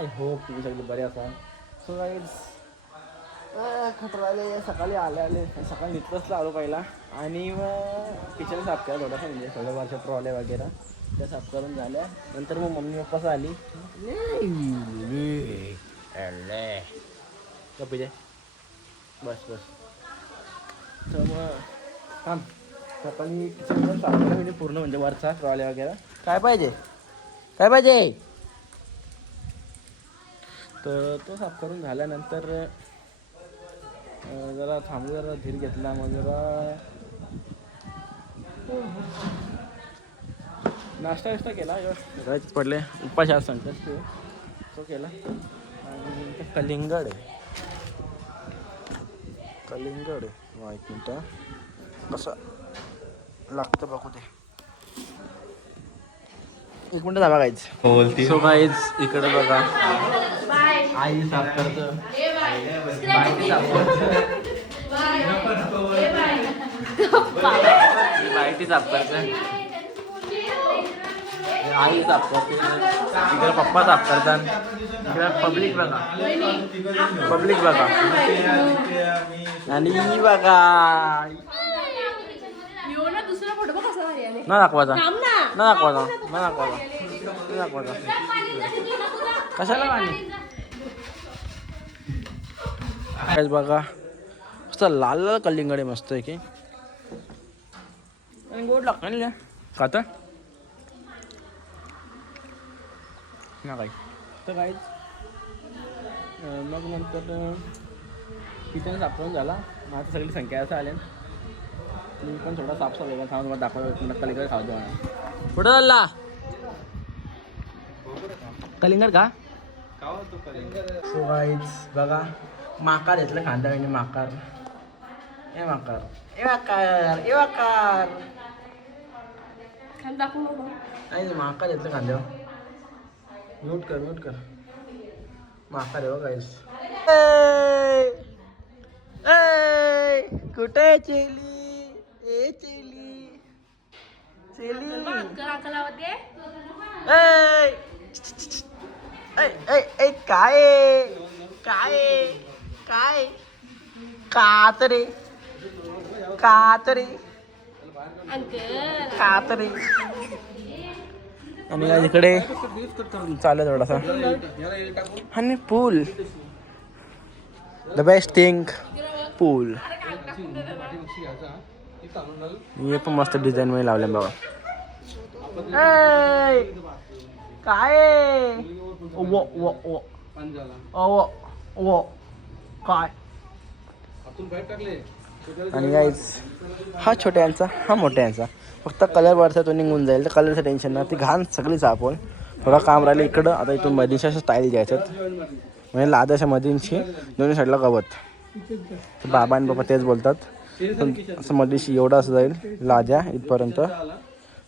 I hope तुम्ही सगळे बरे असाल. सो गाईज खतराले सकाळी आले सकाळी निघतच आलो पहिला आणि मग किचन साफ केला थोडासा म्हणजे थोड्याफारशा ट्रॉल्या वगैरे त्या साफ करून झाल्या. नंतर मग मम्मी पप्पाच आली कपी बस बस. तर मग थांब सकाळी किचन साफ केला म्हणजे पूर्ण म्हणजे वरचा ट्रॉल्या वगैरे काय पाहिजे तर तो साफ करून झाल्यानंतर जरा थांबू जरा धीर घेतला मग जरा नाश्ता विष्टा केला राहायच पडले उपास आज संकष्ट तो केला. आणि तो कलिंगड एक मिनटं कसं लागतं बघू ते एक मिनटं दाबा गाईच बोलती. सो गाईज इकडे बघा आई साफ करतं बायटी साफ करते आई साफ करते इकडे पप्पा साफ करतात इकडे पब्लिक बघा आणि बघा ना दाखवायचा कशाला पाणी बघा मस्त लाल लाल कलिंगड मस्त आहे की आणि गोड लागतं ना खात ना काही तर काहीच. मग नंतर किचन साफ करून झाला मग आता सगळी संख्या असं आल्या मी पण थोडा साफसफाई थांबा तुम्हाला दाखवतो कलिंगड खावतो मला कुठं चालला कलिंगड का सो गाईज बघा माकार घेतलं खांदा म्हणजे माकार नाही माकार घेतलं खांद्यावर म्यूट कर माकार आहे गाईज. कुठे चेली काय कातरे आणि इकडे चालू थोडासा आणि पूल द बेस्ट थिंग पूल हे पण मस्त डिझाईन मध्ये लावले बघा. काय काय आणि गाईज हा छोट्यांचा हा मोठ्यांचा फक्त कलर वरचा तो निघून जाईल तर कलरचं टेन्शन ना ती घाण सगळीच आपण थोडं काम राहिलं इकडं. आता इथून मधीच्या अशा स्टाईल द्यायच्यात म्हणजे लादाच्या मधींची दोन्ही साईडला गवत बाबा आणि बाबा तेच बोलतात असं मधीशी एवढं असं जाईल लाद्या इथपर्यंत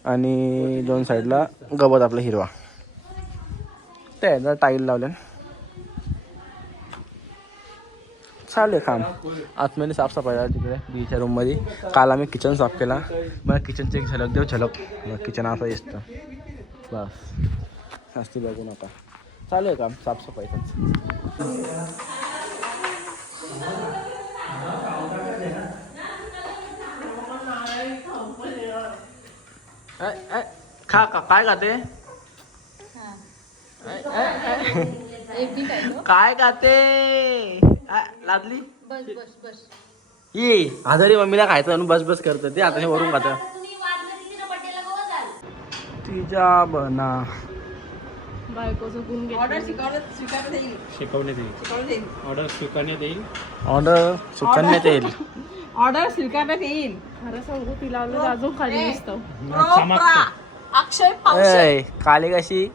आणि दोन साईडला गवत आपलं हिरवा ते जरा टाईल लावल्या चालू आहे काम. आतमध्ये साफसफाई आहे तिकडे बीच्या रूममध्ये. काल आम्ही किचन साफ केला मला किचनची एक झलक देऊ झलक मग किचन असं दिसतं बस जास्ती बघू नका चालू आहे काम साफसफाईच. खा का काय खाते काय खाते लादली ये आजारी मम्मीला खायचं म्हणून बस बस करत ते आता हे वरून खात तिच्या बना ऑर्डर स्वीकारण्यात येईल खरं सांगू तिला अजून खाली दिसतो काली कशी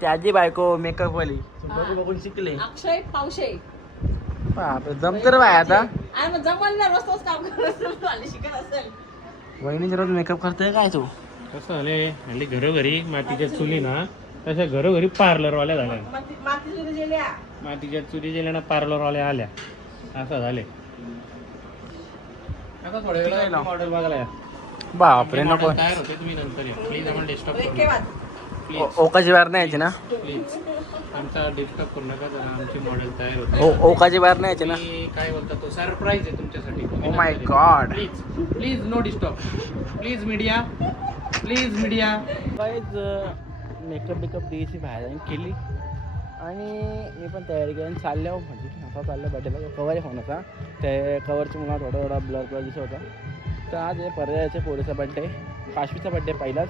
त्याची बायको मेकअप वाली बघून शिकले अक्षय पावशे जमत रे बाय आता जमल ना रोज काम शिकत असेल वहिनीच्या रोज मेकअप करतोय काय तू कसं झाले हल्ली घरोघरी मातीच्या चुली ना तशा घरोघरी पार्लरवाल्या झाल्या मातीच्या चुली गेल्या ना पार्लरवाल्या आल्या असं झाले. आता थोड्या वेळा मॉडेल बघायला बापरे नको तयार होते तुम्ही नंतर या प्लीज आम्हाला डिस्टर्ब प्लीज ओकाची बाहेर नाही यायची ना प्लीज आमचा डिस्टर्ब करू नका जरा आमची मॉडेल तयार होते ओकाची बाहेर नाही यायची ना मी काय बोलतो तो सरप्राईज आहे तुमच्यासाठी oh my God please please no disturb please media काहीच मेकअप द्यायची बाहेर केली आणि मी पण तयारी केली आणि चालल्या म्हणजे असा चाललं बड्डेला कवर फोन होता ते कवरची मला थोडा ब्लर दिसत होता तर आज हे पर्यायाचे पोरीचा बड्डे काशवीचा बड्डे पहिलाच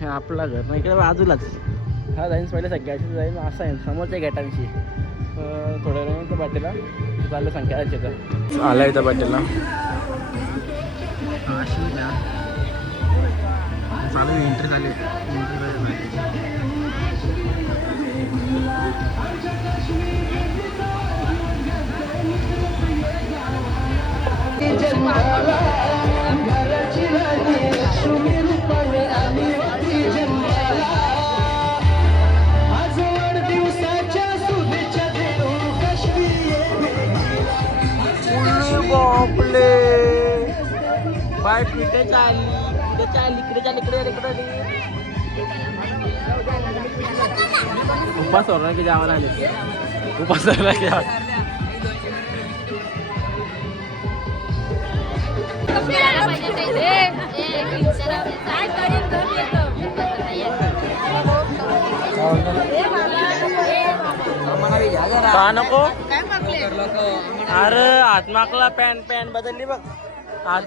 हे आपला घर नाही इकडे बाजूलाच हा जाईन पहिले सगळ्याची जाईन असं आहे समोरच्या गेटांशी थोड्या वेळाने बड्डेला चाललं संख्याचे तर आला इथं बड्डेला चालू एंट्री झाली बाय पिठे चालली इकडे उपास होणार की जावं लागेल उपास होणार की का नको अरे हात माकला पॅन्ट बदलली बघ हात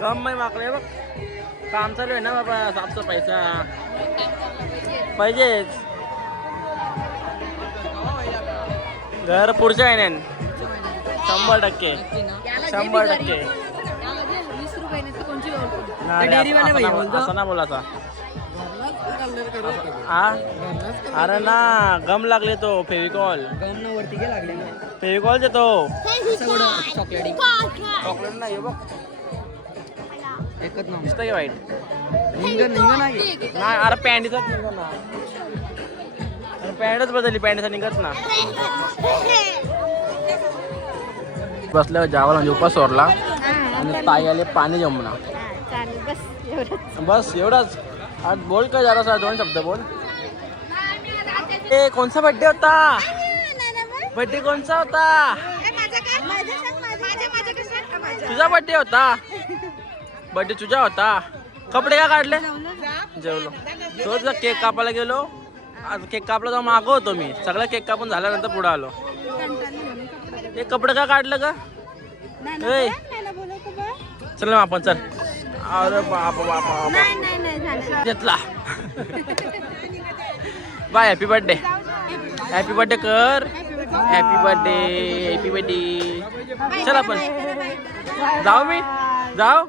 गम नाही माकले बघ काम चालू आहे ना बाबा साफसफाईचा पाहिजेच घर पुढच्या महिन्यान 100% 100% असं ना बोलाचा हा अरे ना गम लागले तो फेविकॉल फेविकॉल देतो चॉकलेट नाही बघ एकच दिसतं की वाईट नाही अरे पॅन्टीचाच निघत ना अरे पॅन्टच बदलली पॅन्टीचा निघत ना बसल्यावर जावं म्हणजे उपास सोडला आणि ताई आले पाणी जमना बस एवढंच आज बोल का जरा सा 2 शब्द बोल ए कोणचा बड्डे होता बड्डे कोणचा होता तुझा बड्डे होता बड्डे तुझा होता कपडे का काढले जेवलो तोच केक कापायला गेलो आज केक कापला तर मागं होतो मी सगळा केक कापून झाल्यानंतर पुढे आलो हे कपडे का काढलं का चल ना आपण चल अरे बापा घेतला बाय हॅपी बर्थडे कर हॅपी बर्थडे चल आपण जाऊ मी जाऊ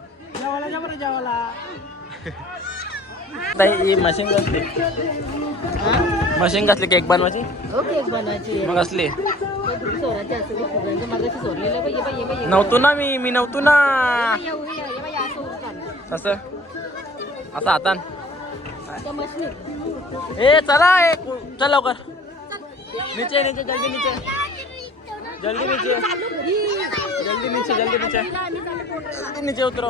मशीन कसली केक बनवायची मग असली नव्हतो ना मी नव्हतो ना कसं असं हातान ए चला चल लवकर नीचे जल्दी नीचे उतरो